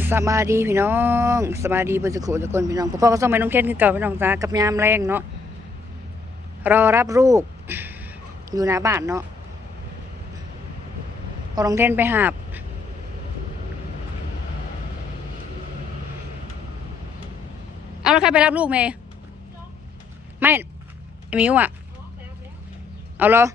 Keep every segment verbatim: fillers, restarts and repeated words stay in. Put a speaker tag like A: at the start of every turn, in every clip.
A: สบายดีพี่น้องสบายดีเบนสุขุทุกคนพี่น้องพ่อก็ส่งไปน้องเทนคือเก่าพี่น้องจ้ากับยามแรงเนาะรอรับลูกอยู่หน้าบ้านเนาะพอน้องเทนไปหาบเอาแล้วใครไปรับลูกเมย์ไม่ไอ้มิวอ่ะเอาเหรอ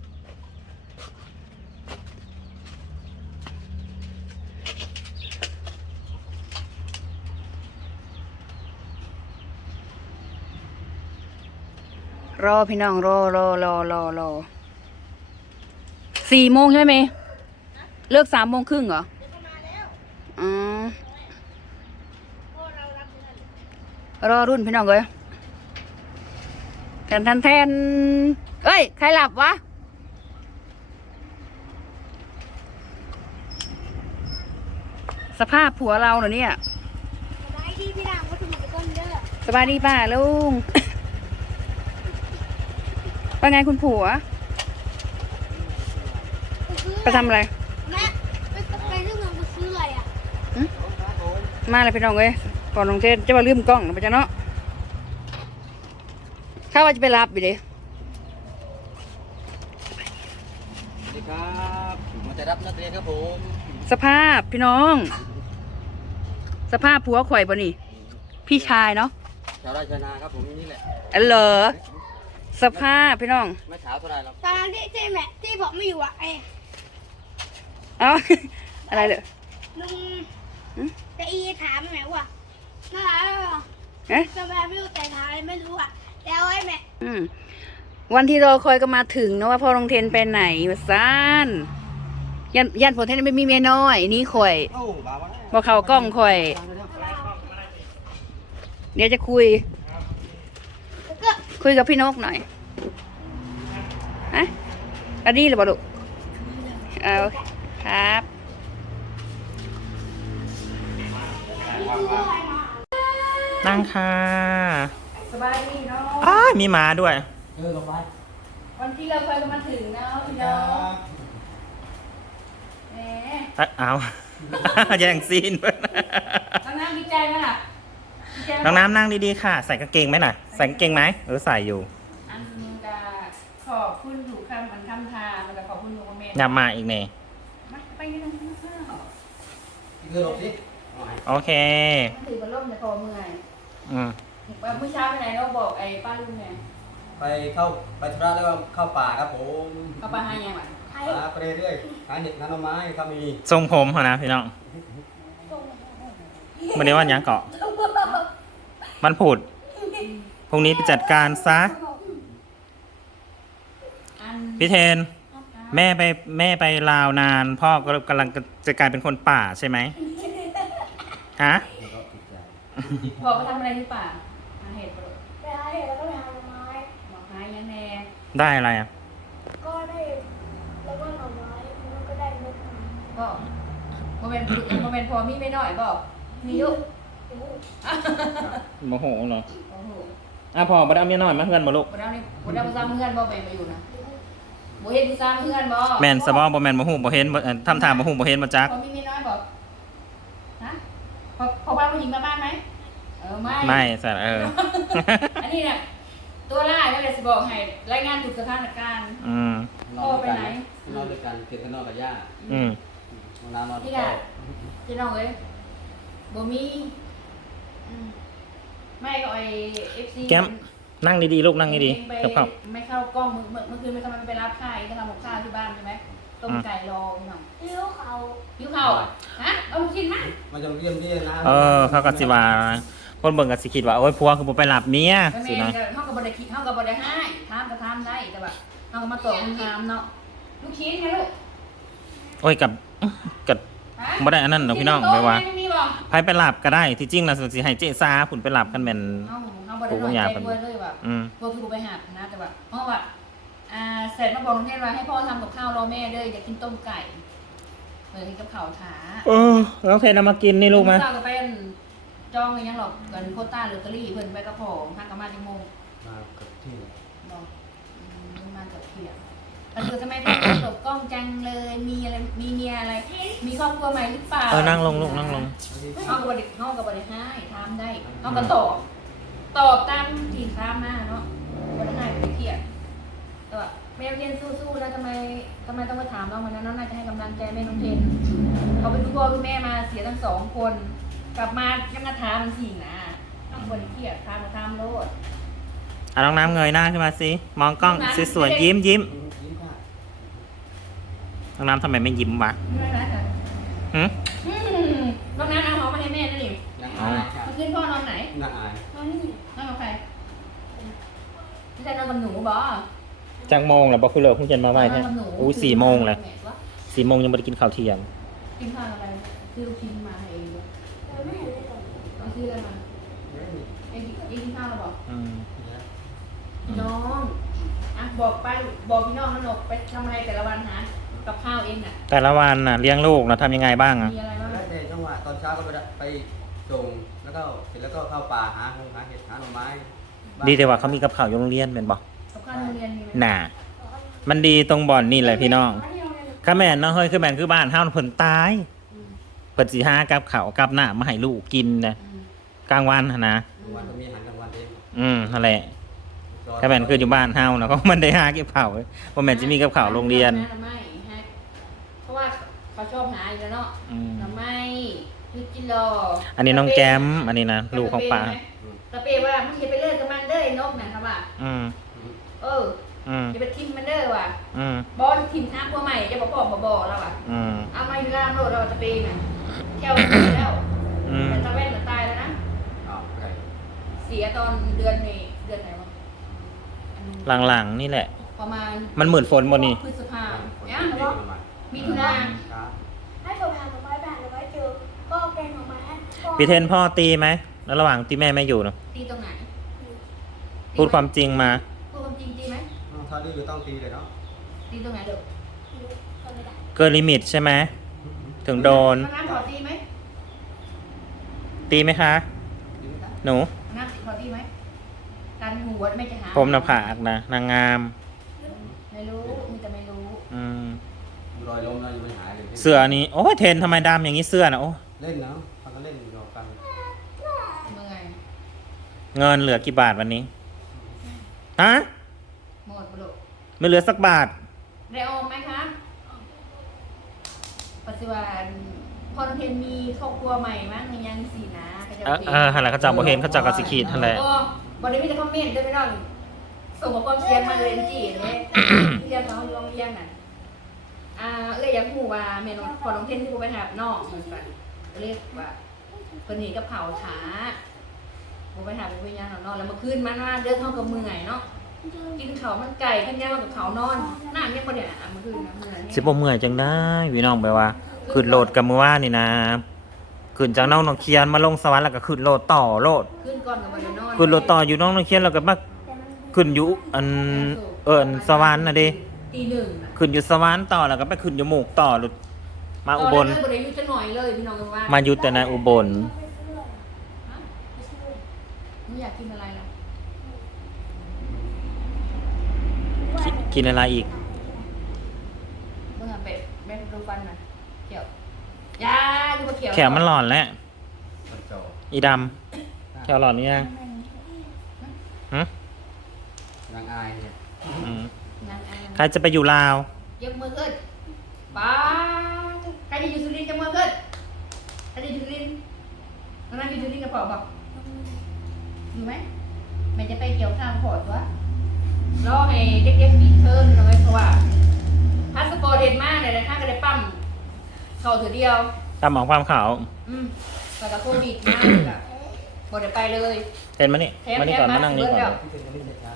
A: รอพี่น้องรอรอรอรอรอสี่โมงใช่ไหมเลิกสามโมงครึ่งเหรออ๋อรอรุ่นพี่น้องเลยแทนแทนแทนเอ้ยใครหลับวะสภาพผัวเราเหรอเนี่ย
B: สบายดีพี่ดาวก็ถึงจะก้นเด้อ
A: สบายดีป่ะลุง ว่าไงคุณผัวไปทำอะไร
B: แม่ไปไปเรื่องเงินไปซื้ออะไรอ่ะ
A: มาเลยพี่น้องเอ้ยก่อนลงเทศจะมาลืมกล้องไปจ้ะเนาะข้าว่าจะไปรับอยู่ดิ
C: สวัสดีครับผมมาจะรับนักเรียนครับผม
A: สภาพพี่น้อง สภาพผัวข่อยบ่นี่พี่ชายเนาะ
C: ชาวไร่ชาวนาครับผมนี่แหละ
A: อันเหรอสภาพพี่น้อง
C: ไม่เช้าเท่าไรหรอก
B: ตอนที่ที่แม่ที่ผมไม่อยู่อ่ะไอ้
A: เอ้าอะไรเลย
B: ลุงแต่อีถามแม่ว่าน่ารักเหรอ
A: เอ๊ะ
B: จะแม่ไม่รู้แต่ถามไม่รู้อ่ะแล้วไอ้แม่
A: อืมวันที่รอคอยก็มาถึงนะว่าพ่อลงเทนไปไหนมาซ่านยันยันผลเทนไม่มีเมียน้อยนี่ข่อยบอกเขากล้องข่อยเดี๋ยวจะคุยคุยกับพี่นกหน่อยฮะอดีหรือเปล่าลูกเอาครับ
D: นั่งค่ะ
A: สบายดีเนาะ
D: อ้ามีหมาด้วย
C: เออลงไป
A: วันที่เราเคยมาถึงนะพี่น้องแหม
D: เอาแย่งซีน
A: น้องน้ำดีใจไหมล่ะ
D: น้องน้ำนั่งดีๆค่ะใส่กางเกงไหมน่ะใส่กางเกงไหมเออใส่อยู่
A: อันนึงจะขอบคุณถูกคำมันคำทามันจะขอบคุณถูกคอมเมนต์
D: อย่ามาอีกเน่
A: มาไปกันนะข้าว
C: คือลงสิ
D: โอเค
A: ถือบอลล่มในคอเมื่อย
D: อืม
A: เมื่อเช้าไปไหนเราบอกไอ้ป้าลุงไง
C: ไปเข้าไปธุระแล้วก็เข้าป่าครับผม
A: เข้าป่าหายังไง
C: หาไปเรื่อยๆหาเห็ดหาหน่อไม้ครับมี
D: ทรงผมเหรอนะพี่น้องวันนี้วันยังเกาะมันผุดพรุ่งนี้ไปจัดการซะพี่เทนแม่ไปแม่ไปลาวนานพ่อก็กำลังจะกลายเป็นคนป่าใช่ไหมฮะ
A: พ่อไปทำอะไรที่ป่าหาเห็ด
B: ไปหาเห็ดแล้วก็ไปหาหน่อไม้
A: หน่อไม้ยังแน่
D: ได้อะไรอ่ะ
B: ก็ได้แล้วก็หน่อไม้มันก็ได้เม็ดมา
A: ก็โมเมนต์โมเมนต์พอมีไม่น้อยบอกมียุ
D: โมโหเหรอ
A: โอ้โห
D: อ่ะพอมาเอาเมียน้อยมาเพื่อนมาลูก
A: มาเอานี่มาเอาซ้ำเพื่อนบ่แม่มาอยู่นะบ่เห็นซ้ำเพื่อนบ่
D: แมนสบอบ่แมนบ่ฮู้บ่เห็นทำทางบ่ฮู้บ่เห็นบ่จัก
A: พอมีไม่น้อยบอกฮะพอพอบ้านผู้หญิงมาบ้านไหมเออไม่
D: ไม่สัตว์เออ
A: อันนี้น่ะตัวล่าก็เลยจะบอกให้รายงานถูกสถานการณ์
D: อืม
A: พ่อไปไหน
C: นอนด้วยกันเกิดกันนอนกับย่า
D: อืม
C: นอนนอน
A: พี่ดาพี่น้องเอ้ยบ่มีไม่ก็ไอเอฟซี
D: แก้มนั่งดีๆลูกนั่งดีๆกับเขา
A: ไม่เข้ากล้องเมื่อเมื่อคืนไม่ทำมันไปรับข้าวจะทำหมกข้าวที่บ้านใช่ไหมต้มไก่รอพี่น้อง
B: ยิ้วเขา
A: ยิ้วเขาอ่ะฮะเอากินมั้ย
C: มันจะเรียมเรียนะ
D: เออเขาก็สิว่าคนเบิ่งก็สิคิดว่าโอ้ยผัวคือบ่ไปรับเมีย
A: สินะเฮาก็บ่ได้คิดเฮาก็บ่ได้ให้ถามก็ถามได้แต่ว่าเฮาก็มาตอบคำถามเนาะลูกชิ้นไงลูก
D: โอ้ยกับกับบ่ได้อันนั้นดอกพี่น้องแม่ว่าไผไปหลับก็ได้ที่จริงแล้วสิให้เจซาผุ่นไปหลับกันแม่น
A: เฮาเฮาบ่ได้น้อยใจด้วยเลยว่า
D: อืม
A: บ่คือไปหานะแต่ว่าเพราะว่าอ่าเสร็จมาบอกลุงเทพว่าให้พ่อทำกับข้าวรอแม่เด้ออยากกินต้มไก่เออให้กับข้าวถา
D: เออแล้วเทนเอามากินนี่ลูกมั้ย
A: เช้าก็ไปจองยังหรอกกันโคต้าลอตเตอรี่เพิ่นไปกับพ่อฮักกะมาจังโมง
C: มากับที่
A: บอกมาจากเที่ยงแต่คือทำไมเป็นคนหลบกล้องจังเลยมีอะไรมีเมียอะไร มีครอบครัวใหม่หรือเปล่า
D: เออนั่งลงลูกนั่งลง
A: ห้องกับบริห้องกับบริให้ทำได้ห้องก็ตอบตอบตามที่ข้ามมาเนาะบริให้บริเทียดแต่ว่าแม่เรียนสู้ๆแล้วทำไมทำไมต้องมาถามน้องวันนั้นน้องน่าจะให้กำลังใจแม่น้องเทนเขาเป็นคุณพ่อคุณแม่มาเสียทั้งสองคน กลับมายังมาถามมันสี่นะต้องบริเทียดถามมาถามโลด
D: อ่ะน้องน้ำเงยหน้าขึ้นมาสิมองกล้องสวยๆยิ้มยิ้ม
C: ยิ้มค่ะ
D: น้องน้ำทำไมไม่ยิ้มวะ
A: ไม่ได้ค่ะ
D: หืม
A: อืมน้องน้ำเอาหอมมาให้แม่นั่นนี่
C: นางอายค่ะ
A: เมื่อคืนพ่อนอนไหน
C: นางอาย
B: นอนนี่
A: นอนกับใครไม่ใช่นอนกับหนูบอ
D: จังโมงแล้วบอกคือเลิกพุ่งเย็นมาไว้แท้
A: นอนกับหนู
D: อู้สี่โมงเลยสี่โมงยังไม่ได้กินข้าวเที่ยง
A: กินข้าวอะไรซื้อลูกชิ้นมาให้เองด้วย
B: เราไม่เห็นเลยก่อน
A: เอาซื้ออะไรมาเองเองกินข้าวแล้วบอก
D: อืม
A: น้องอ่ะบอกไปบอกพี่น้องนะหนกไปทำอะไรแต่ละวันหากับข้าวเองน่ะ
D: แต่ละวันน่ะเลี้ยงลูกนะทำยังไงบ้างอ่ะ
A: มีอะไรบ้าง
C: แล้วแต่จังหวะตอนเช้าก็ไปไปส่งแล้วก็เสร็จแล้วก็เข้าป่าหาหงหาเห็ดหาหน่อไม้บ้ง
D: ดีแต่ว่าเขามีกับข้าวอยู่โรงเรียนเป็นบอก
A: กับข้าวโรงเรียนมีไหม
D: น่ะมันดีตรงบ่อนนี่แหละพี่น้อง
B: ที่โรงเรียน
D: ข้าแม่นเนาะเฮ้ยคือแม่นคือบ้านเฮาเพิ่นตาย
A: อืม
D: เพิ่นสิหากับข้าวกับน้ำมาให้ลูกกินนะ
A: อืม
D: กลางวันหั่นนะ
C: กลางวันก็มีอาหารกลางวันเอง
D: อืมนั่นแหละข้าแม่นคืออยู่บ้านเฮานะก็มันได้หาเก็บข้าวเว้ยบ่แม่นสิมีกับข้าวโรงเรียน
A: หาไม่ฮะเพราะว่าเขาชอบหาอยู่แล้วเนาะ
D: อืม
A: หน่อไม้คือกิโล
D: อันนี้น้องแจมอันนี้นะลูกของป้า
A: ตะเปว่ามึงอย่าไปเลิกกับมันเด้อไอ้นกนะครับว่า
D: อืม
A: เออ
D: อืม
A: อย่าไปทิมมันเด้อว่ะ
D: อืม
A: บอลทิมน้ำพัวใหม่จะบอกบอกบอกบอกแล้วอ่ะ
D: อืม
A: เอามาอยู่ล่างโลดเราจะเป็นน่ะเที่ยวไปแล้ว
D: อืม
A: แต่ตะเว้นตายแล้วนะ
C: อ้าวไก่
A: เสียตอนเดือนนี้เดือนไหนวะอัน
D: หลังๆนี่แหละ
A: ประมาณ
D: มันหมื่นฝนบ่นี่
A: พฤษภา
C: คน
A: เนี่ย
C: ที่เด็กประมาณ
A: มีทุนา
C: ครับ
B: ให้ผมหาหน่อไม้ไปหาหน่อไม้เจอก็เอาแกงหน่อไม้ให้พ่อ
D: พี่เทนพ่อตีไหมแล้วระหว่างที่แม่ไม่อยู่เนาะ
A: ตีตรงไหน
D: พูดความจริงมา
A: พูดความจริงตีไหม
C: อ้าวถ้าดื้อก็ต้องตีเลยเนาะ
A: ตีตรงไหนเด้อ
B: ก็ไม่ได้
D: เกินลิมิตใช่ไหมถึงโดน
A: น้ำขอตีไหม
D: ตีไหมคะ
C: ดีไหมครับ
D: หนู
A: น้ำขอตีไหมการหัวไม่จะหา
D: ผมหน้าผากนะนางงาม
A: ไม่รู้มีแต่ไม่รู้
D: อืม
C: รอยล้มแล้วยังไม่หายเลย
D: เสื้อนี้โอ้ยเทนทำไมดำอย่างนี้เสื้อนะโอ้
C: เล่นเนาะฟังก็เล่นหยอกกัน
A: เมื่อย
D: เงินเหลือกี่บาทวันนี้ฮะ
A: หมดบุรุษ
D: ไม่เหลือสักบาท
A: ได้ออมไหมคะปัจจุบันพอนเทนมีครอบครัวใหม่มั้งยังสี่นะเขาจะ
D: เออเออหั่นแหละเขาจับบ่เห็นเขาจับกับสิขีดหั่นแหละ
A: ก็บอดี้มีแต่คอมเมนต์ด้วยไม่ต้องส่งมาความเสียงมาเลยจีเนี่ยเรียนเขาลองเรียนน่ะอ่าเอ้ยอยากหูว่าเมนูพอลงเทนที่กูไปหาบนอกเหมือนกันเรียกว่าคนนี้กับเผาช้ากูไปหาเป็นวิญญาณนอนแล้วเมื่อคืนมันว่าเดินเข้ากับมือไงเนาะกินเขามันไก่กินย่างกับเขานอนหน้าเนี่ยคนเนี่ยเมื่อคืนนะเมื่อ
D: สิบ่เมื่อยจังได้พี่น้องไปว่าขึ้นโหลดกับมือว่านี่นะขึ้นจากน้องนองเคียนมาลงสวรรค์แล้วก็ขึ้นโหลดต่อโหลด
A: ขึ้นก่อนกับวันนอน
D: ขึ้นโหลดต่ออยู่น้องนองเคียนแล้วก็มาขึ้นอยู่อันเอิ้นสวรรค์น่ะเด้
A: ตีหนึ่ง
D: ขึ้นอยู่สวรรค์ต่อแล้วก็ไปขึ้นอยู่หมู่ต่อหลุดมาอุบล
A: ตอนแรกเลยบริยุทธ์จะหน่อยเลยพี่น้องกันว่า
D: มาอยู่แต่ในอุบล
A: ไม่อยากกินอะไรล่ะ
D: กิกินอะไรอีก
A: เมื่อเป็ดแม่ดูฟันหน่อยเขียวยาดูมาเขียว
D: แขวมันหลอนแล้ว
C: คนโจ
D: อีดำแขวหลอนหรือยังฮะ
C: นางอายเนี่ย
D: อืม
A: นางแอน
D: ใครจะไปอยู่ลาวย
A: กมือขึ้นป้าใครจะอยู่สุรินทร์ยกมือขึ้นใครจะอยู่สุรินทร์น้องนั่งอยู่สุรินทร์กระเป๋าบอกอยู่ไหมแม่จะไปเกี่ยวข้าวขอดวะรอให้เด็กๆมีเทิร์นเอาไว้เพราะว่าพาสปอร์ตเด็ดมากเลยนะข้าก็ได้ปั๊มเข่าถือเดียว
D: ตามหมองความขาว
A: อืมแต่กับโควิดมากเลยอะหมดไปเลย
D: เห็นมานี่มานี่ก่อนมานั่งนี่ก่อน
C: ที่เป็นคนเล่นช้า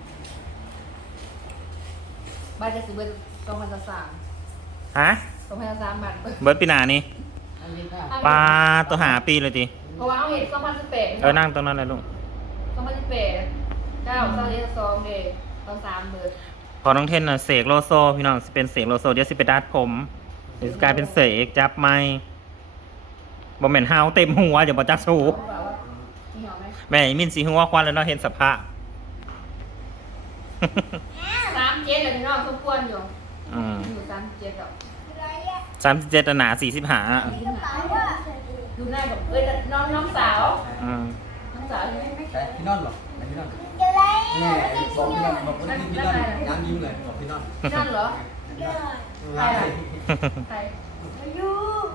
A: บ้านจะซื้อเบอร์สองพันสาม
D: ฮะ
A: สองพันสามบาท
D: เบิร์ดปีหนานี่
C: อันนี้ค่ะ
D: ปลาตัวหาปีเลยที
A: เพราะว่าเอาเห็ดสองพันสิบแปด
D: เออนั่งตรงนั้นเลยลูก
A: สองพันสิบแปดเก้าเก้าเอ็ดสองเดย์ตอนสามเบอร์
D: พอน้องเทนน่ะเสกโลโซพี่น้องสิเป็นเสกโลโซเดี๋ยวสิไปดัดผมเดี๋ยวสิกลายเป็นเสกจับไม้บ่แม่นเฮาเต็มหัวอย่าบ่จักสู
A: รู้เปล่าว่ามีหอมไหม
D: แม่มินสีหัวควันแล้วเนาะเห็นสภาพ
A: สามเจ็ดเลยพี่น้องสมควรอยู่
D: อืม
A: อยู่สามเจ็ดดอก
B: อะไรอ่ะ
D: สามสิบเจ็ดหนาสี่สิบห้า
B: กระเป๋าว่า
A: ดูหน้าแบบเอ้ยน้องน้องสาว
D: อืม
A: น้องสาวใช่ไหม
C: แต่พี่นอนบอกแต่พี่นอน
B: อะไร
C: นี่
B: อ่ะ
C: บอกพี่นอนบอกว่าพี่นอนยังยิ้มเลยบอกพี่นอน
A: นั่นเหรอ
C: ใช่
A: ใคร
B: มาอยู่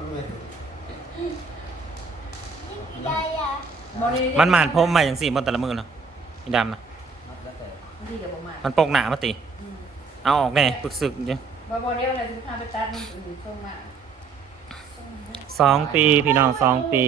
B: นี่คืออะไรอ่ะ
A: บอกเลย
D: มันหมานพรมมาอย่างสี่บนแต่ละมือเนาะอีดำนะ
C: แล้วแต่
A: บางทีกับผมมา
D: มันโปกหนามาติ
A: อืม
D: เอาออกแน่ปึกสึกเดี๋ยว
A: บอบอกเดี๋ยวอะไรจะพาไปตัดมันถึงส่งมา
D: สองปีพี่น้องสองปี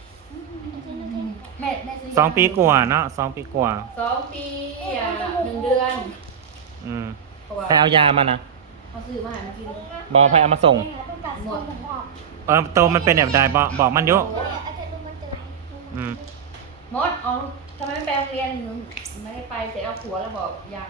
A: แม่แม่ซื้
D: สองปีกว่าเนาะสองปีกว่า
A: สองปีอ่ะหนึ่งเดือน
D: อืม
A: เพราะว่า
D: ใครเอายามานะ
A: เขาซื้อมาให้มากิน
D: บอใครเอามาส่ง
B: ต้องตัดผมออก
D: เออโตมันเป็นแบบใดบอกบอกมันอยุ
B: อาจจะดูมันจะ
D: อืม
A: มดเอาทำไมไม่ไปโรงเรียนหนูไม่ได้ไปแต่เอาผัวแล้วบอกยัง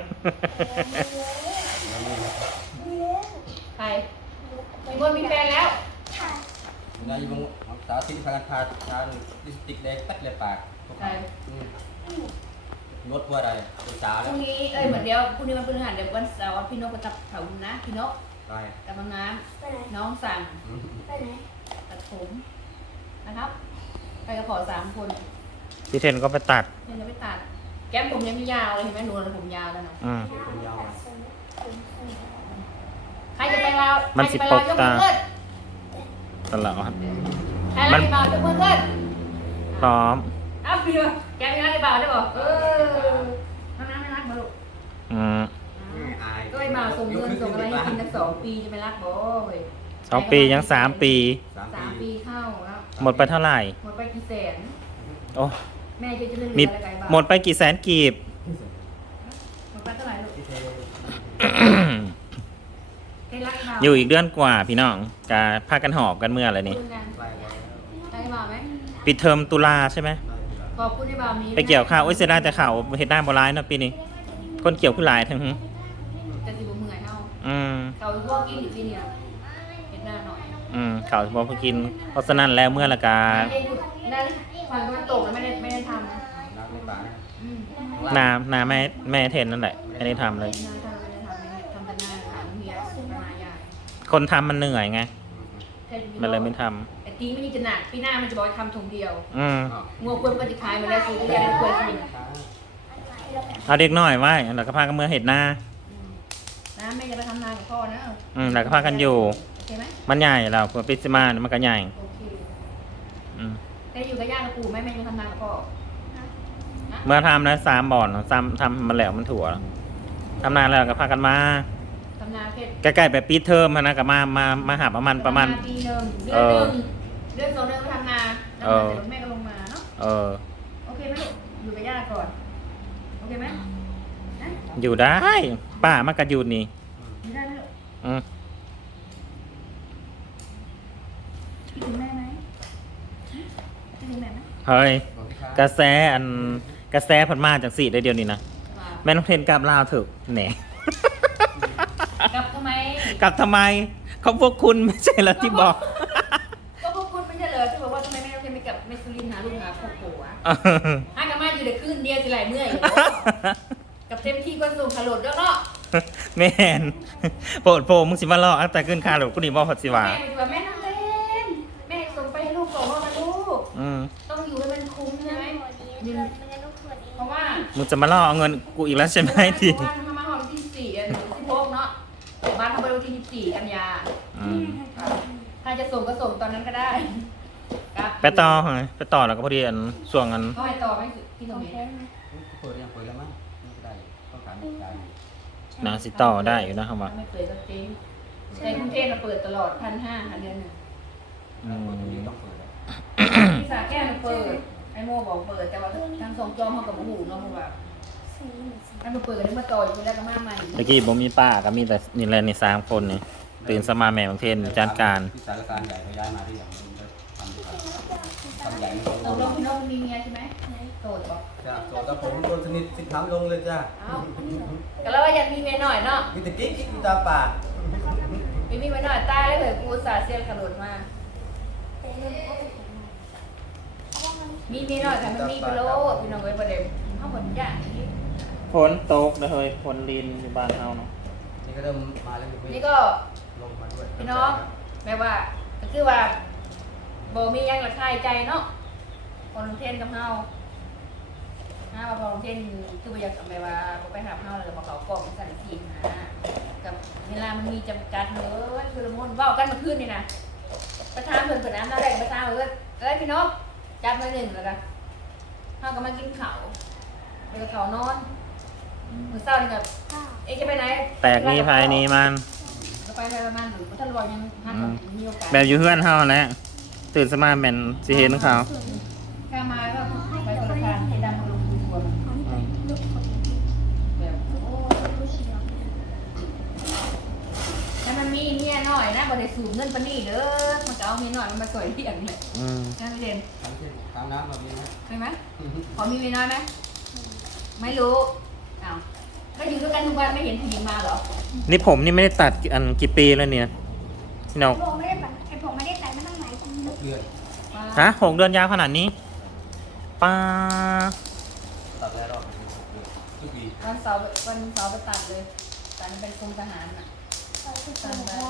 A: ใครมีคนมีแฟนแล้ว
C: นายบงสาวที่พากันทาทาลิปสติกแดงตัดเลยปาก
A: ใคร
C: งดว่าอะไรเป็นสาว
A: พ
C: แล้ว
A: รุ่งนี้เอ้ยเหมือนเดียวพรุ่งนี้มันพฤหัสเดี๋ยววันเสาร์พี่นกไปตับเขานะพี่นก
C: ไป
A: กับน้ำน้
B: ไปไหน
A: ำน้องสั่ง
B: ไปไหน
A: ตัดผมนะครับ ไปกับพอสามคน
D: พี่เทนก็ไปตัด
A: ยังจะไม่ตัด แก้มผมยังไม่ยาวเลยเห็นไหมหนูผมยาวแล้วนะ
D: อืม
A: ใครจะไปลาว
D: มันสิ
A: ใครจะไปลาวยกมือ
D: ปกตา
A: ขึ้น
D: ตลอด
A: ใครรักในบ่าวยกมือขึ้น
D: พร้อม
A: อ้าวพี่ดูแก้มยังรักในบ่าวได้บอกเออน้ำน้ำไม่รักมาลูก
D: อืม
C: อาย
A: ก็ไอ้บ่าวส่งเงินส่งอะไรให้กินตั้งสองปีจะไปรักบ่เว้ย
D: สองปียังสามปี
C: สาม
A: สาม
C: ปี
A: ปีเข้าแล้ว
D: หมดไปเท่าไหร่
A: หมดไปกี่แสน
D: โอ้
A: แม่จะจะเลื่อน
D: มี
A: เรืออะไรไกลบ้าง
D: หมดไปกี่แสนกีบ
A: หมดไปเท่าไหร่ลูก
C: ที่เท
A: ใครรักไอ้บ่าว
D: อยู่อีกเดือนกว่าพี่น้องกาพากันหอบกันเมื่ออะไรนี่
A: คุยกัน
C: ไปแล้ว
A: ใครบ่าวไหม
D: ปิดเทอมตุลาใช่ไหม
A: ขอบคุณไอ้บ่าวมี
D: ไปเกี่ยวข้าวโอ้ยเสียดายแต่ข่าวเห็ดได้บ่ร้ายเนาะปีนี้ คนเกี่ยวขึ้นหลายทั้งหึ
A: แต่สิบ่เมื่อยเฮา
D: อืม
A: เขาพวกกินอยู่ที่เนี่ยเห็นหน้าหน่อย
D: อืมข่าวพอพอกิน เพราะฉะนั้นแล้วเมื่อละกา
A: ไม่ได้หยุดนั่นฝั่งตะวันตกแล้วไม่ได้ไม่ได้ท
C: นักในป่า
A: ำอืม
D: นานาแม่แม่เทนนั่นแหละไม่ได้ทำเลย
A: ไม่ได้ทำไม่ได้ทำไม่ได้ทำแต่หน้าหาเมียสุนายาย
D: คนทำมันเหนื่อยไง
A: แค่จะ
D: มันเลยไม่ท
A: แต่ทีไม่นี่จะหนักปีหน้ามันจะบอกให้ทำถุงเดียว
D: ำอืม
A: งัวควรก็จะขายมาแล้วซื้อเรียนแล้วควรกิน
D: เอาเด็กน้อยไว้แล้วก็พากันเมื่อเห็ดหน้า
A: นะแม่จะไปทำนากับพ่อนะ
D: อืมแล้วก็พากันอยู่
A: โอเคไหม
D: มันใหญ่แล้วเพื่อปิซิมามันก็ใหญ่
A: โอเค
D: อืม
A: ได้อยู่กับย่ากับปู่ไหมแม่จะทำนากับพ่อ
D: เมื่อทำนะสามบ่อนซ้ำทำมันแล้วมันถั่วทำนานแล้วก็พากันมา
A: ทำนาแค่
D: ใกล้ๆแบบปีเทอมอะนะก็มามามาหาประมาณประมาณ
A: ทำนปีหนึ่งเดือนหนึ่งเดือนสองเดือนไปทำนาแล้ว
D: เออ
A: เสร็จแล้วแม่ก็ลงมาเนาะ
D: เออ
A: โอเคไหมลูกอยู่กับย่าก่อนโอเคไหมนะ
D: อยู่ได้ป้ามากันอยู่นี่
A: อยู่ได้ไหมลูก
D: อืม
A: คิดถึงแม่ไหมคิดถึงแม่ไหม
D: เฮ้ย
C: บอกพี่ค้
D: กระแสอันกระแสผันมาจากสี่ได้เดียวนี้นะแม่น้องเทนกลับลาวเถอะแหน
A: กลับทำไม
D: กลับทำไมเขาพวกคุณไม่ใช่เหรอที่บอก
A: ก็พวกคุณไม่ใช่เหรอที่บอกว่าทำไมแม่ต้องไม่กลับไม่สุรินทร์หาลุงหาพ่อโผล่อะให้กลับมาอยู่แต่คืนเดียวสิไหลเมื่อยอยู่เนาะกับเต็มที่ก็ส่งขลุ่แล้วเนาะ
D: แม่นโปรดโปรมึงสิมาลอกตั้งแต่ขึ้นคาหรือกูนี่บอกผัดสิว่า
A: แม่จะแบบแม่นั่งเล่นแม่ส่งไปให้ลูกก่อนว่าลูก
D: อืม
A: ต้องอยู่ให้มันคุ้มใช่ไหมเพราะว่า
D: มึงจะมาล่อเอาเงินกูอีกแล้วใช่ไหมที
A: เพราะว่าทำมาหอมที่สี่อ่ะสิบหกเนาะแต่บ้านทำไปวันที่ยี่สิบสี่กันยา
D: อืม
A: ถ้าจะส่งก็ส่งตอนนั้นก็ได้ครับ
D: ไปต่อเหรอไปต่อแล้วก็พอดีอันส่วงอัน
A: ก็ให้ต่อไม่ที่ตรงนี้
C: เปิดยังเปิดแล้วมั้งไม่ได้ต้องการไม่ได้
D: นาสิต่อได้อยู่นะครับว่า
A: ไม่เปิดก็เจ๊งในกรุงเทพเราเปิดตลอดพันห้าค่ะเดือนหนึ่ง
D: อืม
C: ต้องเปิดแล้ว
A: ที่สาแก้วมันเปิดไอโมบอกเปิดแต่ว่าทางสองจอมเขากับหูเนาะเพราะว่าถ้ามันเปิดก็นึกมาต่ออยู่แล้วก็มาใหม่
D: ตะกี้ผมมีป้าก็มีแต่นี่แหละนี่สามคนนี่ตื่นสมาแม่บางเทนจานการ
C: ที่สารการใหญ่เขาย้ายมาที่อย่างนี้ทำที่ทำใหญ่ไม่
A: เรา
C: ต้อง
A: ลงพี่น้องมีเมียใช่ไหมโสดบอก
C: จ้าส่วนกับผมโดนสนิทสิบครั้งลงเลยจ้า
A: เอ้าก็แล้วว่าอยากมีเมียหน่อยเนาะ
C: มีแต่กิ๊กกิ๊กตาปาก
A: มีมีเมียหน่อยตายแล้วเหรอกูอุตสาห์เสียขลุ่นมา มีเมียหน่อยค่ะมันมีไปโลดพี่น้องเว้ยประเด็นเขาเหมือนอย่างนี้
D: ฝนตกนะเฮ้ยฝนลินอยู่บ้านเฮาเนาะ
C: นี่ก็เริ่มมาแล้วพี่
A: นี่ก็
C: ลงมาด้วย
A: พี่น้องแบบว่าก็คือว่าโบมีหยังละคายใจเนาะพอลงเทนกับเฮาฮะว่าพอลงเทนคือบ่อยากแบบว่าบ่ไปหาเฮาเลยบ่เขากล่องสั่นทีนะกับเวลามันมีจำกัดเลยคือละมุนเว้ากันเมื่อคืนนี่นะประธานเพิ่นเพิ่นน้ำน้าแดงประธานเอ้ยเอ้ยพี่น้องจับมาหนึ่งแล้วกันเฮาก็มากินข้าวแล้วก็เขานอนมื้อเช้านี่ก็เอ๊ะจะไปไหน
D: แตกนี้ภายนี้มัน
A: ก็ไปได้ประมาณหรือท่านรอยังฮักมีโอกาส
D: แบบอยู่เพื่อนเฮาแหล้วตื่นสมาแม่นสิเห็นเขา
A: ข้ามาก็ไปคนละทางให้ดำมาลงทุนตัวมันแบบโอ้แล้วมันมีเมียน้อยนะบ่ได้สูบเงินปานนี้เด้อมันก็เอาเมียน้อยมันมาสวยเลี้ยงเลย
D: อืม
A: นั่นเรียน
C: ทำเช่นทำน้ำแบบนี้นะ
A: ใช่ไหมขอมีเมียน้อยไหมไม่รู้อ้าวก็อยู่ด้วยกันทุกวันไม่เห็นผู้หญิงมาเหรอ
D: นี่ผมนี่ไม่ได้ตัดอันกี่ปีแล้วเนี่ยพี่น้อง
B: ผมไม่ได้ตัดไอ้ผมไม่ได้ตัดมันตั้งหลายปี
C: หกเดือน
D: ฮะหกเดือนยาวขนาดนี้ป้า
C: ตัดแล้วรอบหนึ่งหกเดือนทุกปี
A: วันเสาร์วันเสาร์ไปตัดเลยตัดเป็นกรมทหารน่ะ
B: ตัดแล้ว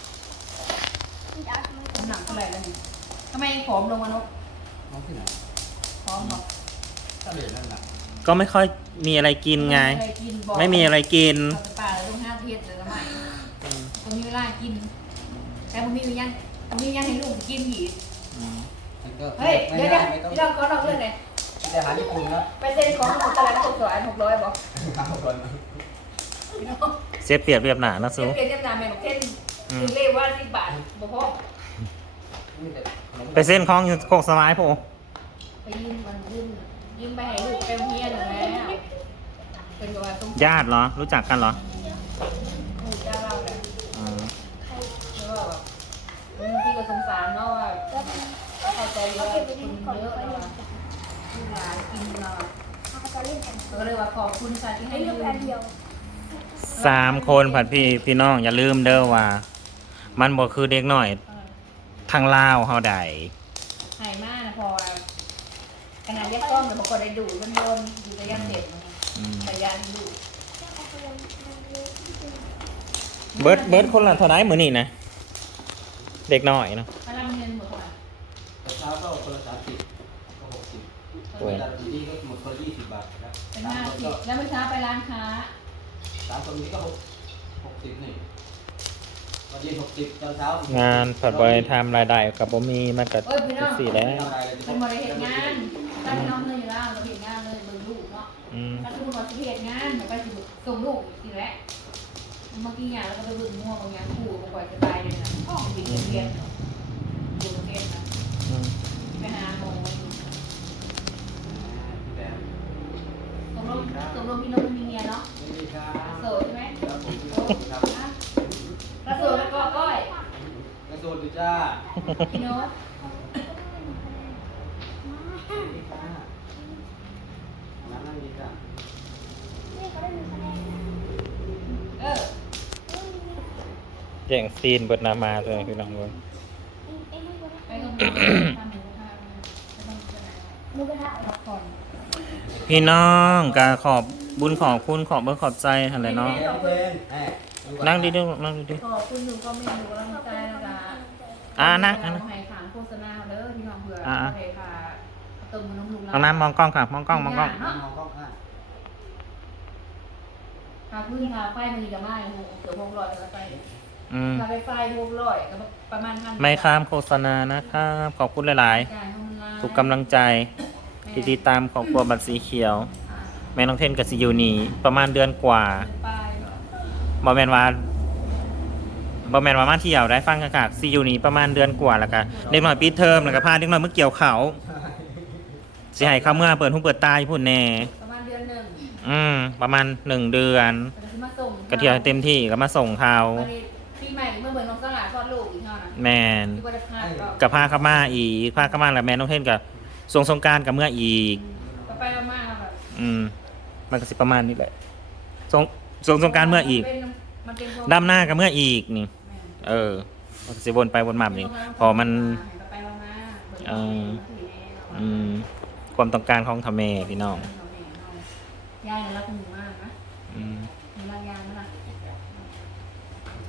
A: น้ำหนักเท่าไหร่แล้วนี่ทำไมผอมลงมานก
C: น้องที่ไหน
A: ผอมเหรอ
C: ก็เหลือนั่นแหละ
D: ก็ไม่ค่อยมีอะไรกินไง
A: เคยกินบอก
D: ไม่มีอะไรกิน
A: เอาแต่ป่าแล้วต้องห้าเทียดเลยละใหม่ก็มีเวลากิน แต่ผมมียังผมมียังให้ลูกกินอีก
C: มันก็
A: เฮ้ย
C: ไม่
A: เดี๋ยว
C: ได้
A: เดี๋ยว
C: ไม่ต้อง
A: พี่เราขอลองเรื่องหน่อย
C: แต่หาญี่ปุ่นนะ
A: ไปเซ็นของหมดตลาดหกร้อยหกร้อยบอก
C: ทำก่อน
A: พี่น้อง
D: เสียเปรียบเรียบหนานะ
A: เซ็
D: ซู
A: นเปลี่ยนจำนำแม่บอกเส้นคือเรียกว่าสิบบาทบอกพ่อ
C: นี่แต่ขนม
D: ไปเส้นคล้องอยู่โคกสลายพวก
A: ไปยืมมันยืมยืมไปให้ลูกไปโรงเรียนหน่อยแล้วเป็นกับว่าต้อง
D: ญาติเหรอ รู้จักกันเหรอ
A: ลูกเจ้าเราแหละ
D: อืม
A: แล้วก็แบบบางทีก็สงสารเนาะว่าเข้าใจว่าคนเยอะแล้วอะลูกหลานกินเรา
B: เขาจะเล่นกัน
A: ก็เลยว่าขอบคุณค่ะที่ให้
B: ให้
A: ยื
B: ลู
A: ม
B: กอันเดียว
D: สามคนผัดพี่พี่น้องอย่าลืมเด้อว่า มันบ่คือเด็กหน่อยทางลาวเฮาใด
A: หายมากนะพอขนาดแยกกล้องแต่พอก็ได้ดูมันโดนอยู่ระยะเจ็บ
D: อืม
A: ระยะดู
D: เบิร์ดเบิร์ดคนละเท่าไหร่มื้อนี้นะเด็กน้อยเนาะ
A: พลังเงินหมดค่ะ
C: เช้าก็คนละสามสิบก็หกสิบเวลาดูดีก็หมดคนละยี่สิบบาทครับ
A: เป็น
C: สาม
A: ห้า
C: คน
A: สิ
C: ก็
A: บแล้วเมื่อเช้าไปร้านค้า
C: สามคนนี้ก็หกหกสิบนี่ตอนเย็นหกสิบตอนเช้าง
D: านผัดบริทำรายได้กับบ่มีมันก็
A: เอ้ยพี่น้อง
D: สี่แล้ว
A: เป็นบริเหตุงานถ้าพี่น้องเงินอยู่แล้วเราเหตุงานเลยเบิ่งลูกเนาะ
D: อืม
A: ถ้าสมมติว่าสิเหตุงานเดี๋ยวไปสิส่งลูกอีกแล้วเมื่อกี้อย่างเราก็ไปเบิ่งมั่วบางอย่างขู่บางกว่าจะตายเลยนะอ๋อติดเรียนอยู่โรงเรียนนะ
D: อืม
A: ไปหาหมอตกลงตกลงพี่น้องไม่มีเมียเนาะโสดใช่ไหมโสดนะกระโสดแล้วก็ก้อย
C: กระโดดดูจ้า
A: พี่โน้ต
C: น้ำนั่งดีจ้า
B: นี่เขาได้มีคะแนน
A: เออ
D: แย่งซีนเบิดนามาเลยพี่น้องเว้ย
B: เอ็งไม่รู้
A: ไปก็มีทำหมูกระทะไม่ต้องไปไหน
B: มูกระทะ
A: พักผ่อน
D: พี่น้องกาขอบบุญขอบคุณขอบเบิร์ขอบใจหั่นแหละเนาะ
C: เพื่อนแหม
D: นั่งดีๆนั่งดี
A: ขอบคุณหนูก็ไม่รู้กำลังใจนะจ๊ะ
D: ๆอ่านั่งอ่ะ
A: เอา
D: นั่ง
A: ให้ขางโฆษณาเด้อพี่น้องเผื่อ
D: อ่า
A: โอเคค่ะเติมน้ำลูก
D: เอาน้ำมองกล้องค่ะมองกล้องมองกล้อง
C: มองกล้องอ่ะ
A: ค่ะพื้นทางไฟมันจะไหม้เกือบหกร้อยแล้วไป
D: อืม
A: ถ้าไปไฟหกร้อยก็ประมาณพัน
D: ไม่ข้ามโฆษณานะครับขอบคุณหลาย
A: จ่ายห้องน้ำ
D: ๆ ทุกกำลังใจที่ติดตามของครัวบัตรสีเขียว
A: อ่า
D: แม่น้องเทนกับซียูนี่ประมาณเดือนกว่า
A: ไป
D: บอแมนว่าบอแมนว่ามาเที่ยวได้ฟังกากซียูนี่ประมาณเดือนกว่าแล้วกันเด็กหน่อยปีเทอมแล้วก็พาเด็กหน่อยเมื่อเกี่ยวเขาสิให้เขาเมื่อเปิดหูเปิดตาให้พูดแน่
A: ประมาณเดือนหนึ่ง
D: อืมประมาณหนึ่งเดือน
A: ก็จะมาส่ง
D: ก็เที่ยวให้เต็มที่ก็มาส่งเขา
A: วันนี้ปีใหม่เมื่อเหมือนน้องสลาคลอดลูกอีกเท่านั้น
D: แมน
A: ที่ว่าจะพลาดก็
D: กับพาเขามาอีกพาเขามาแล้วแม่น้องเทนกับสงสงกรารกับเมื่ออีก
A: ก็ไปมากแบบ
D: อืมมันก็สิประมาณนี้แหละสงสงสงกรารเมื่ออีก
A: มันเป็น
D: ดำหน้ากับเมื่ออีกนี่ เออมันก็สิวนไปวนมาแบบนี้พอมัน
A: ไปมา
D: เออ อืมความต้องการของทำเมพี่น้อง
A: ยายน่ารักหนูมาก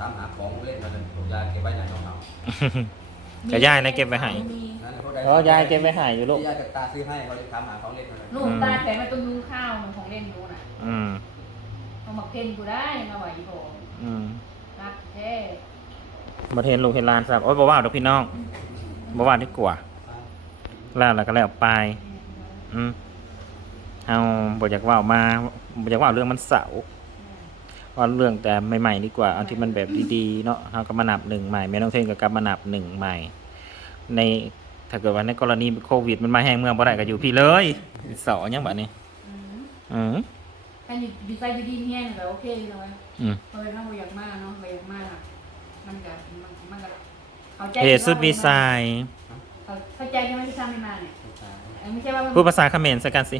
C: ถามหาของเล่นมาเลยผมยายเก็บไว้ไหนต้องเอา
D: ก็ยายนะเก็บไว้ให้
A: มี
C: นั่นเขาได้
D: อ๋อยายเก็บไว้ให้อยู่ลูก
C: ที่ยายกับตาซื้อให้เขาเลยถามหาของเล่นมาเลย
A: ลูกตาแต่มาตุ้มข้าวมันของเล่นดูน่ะ
D: อืม
A: เอามาเพ่นกูได้มาไหวโผ
D: อืม
A: รักแท้
D: บ่เห็นลูกเห็นหลานซับโอ้ยบ่ว่าดอกพี่น้องบ่ว่าดีกว่าแล้วแล้วก็แล้วไป อืมเอาบ่อยากเว่ามาบ่อยากเว่าเรื่องมันเสาร์ว่าเรื่องแต่ใหม่ๆดีกว่าเอาที่มันแบบดีๆเนาะเฮาก็มานับหนึ่งใหม่แม่น้องเทนก็กลับมานับหนึ่งใหม่ ในถ้าเกิดว่าในกรณีโควิดมันมาแห้งเมืองบ่ได้ก็อยู่พี่เลยสอยังบัดนี้
A: อืม
D: อืม
A: ถ้าอยู่ดีใจอยู่ดีเงี้ยก็โอเคเลย
D: อืม
A: เพราะว่าถ้าบ่อยากมากเนาะบ่อยากมากอะมันก็มันมันก็เข้าใจ
D: เหตุสุดวิสัย
A: เข้าเข้าใจใช่ไหมที่ทำไม่มาเนี่ยเออไม่ใช่ว่ามัน
D: พูดภาษาเขมรสักกันสิ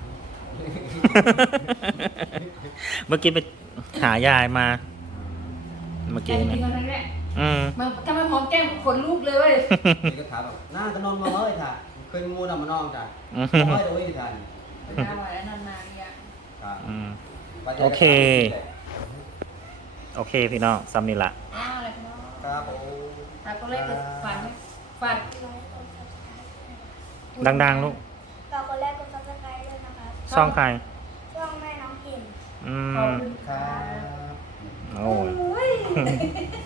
D: เมื่อกี้ไปหายายมา เมื่อ
A: ใจ
D: กี้
A: จ
D: นะ
A: ริงๆทั้งนี้
D: อืม
A: มันกำลังหอมแก้มขนลุกเลยเว้ย
C: นี่ก็ถามแบบน้าก็นอนมาเลยค่ะเคยงูนำมานอนจ้ะ
D: อืม
C: โอ้ยโอ้ยท่าน
A: เป็นดาวอะไรนานๆเนี่ย
C: ครับ
D: อืม
C: ว่าจะ
D: โอเค โอเคพี่น้องซ้ำนี่ละ
A: อ้าวอะไรกันเนาะ
C: ครับผม
A: ฝากก็เล่นก็ฝากไหมฝาก
D: ดังๆลูก
B: ฝากกดไลค์กดซับสไครต์ด้วยนะครับ
D: ช่องใคร
B: ช่องแม่น้องพิมพ์
D: อื
A: ขอบ
D: ม
A: คุณ
C: ค
A: ค่ะ
C: รับ
D: โอ้ย
A: โอ้ย